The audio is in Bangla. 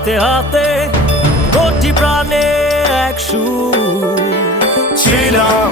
হাতে হাতে কোটি প্রাণে এক সুর। ছিলাম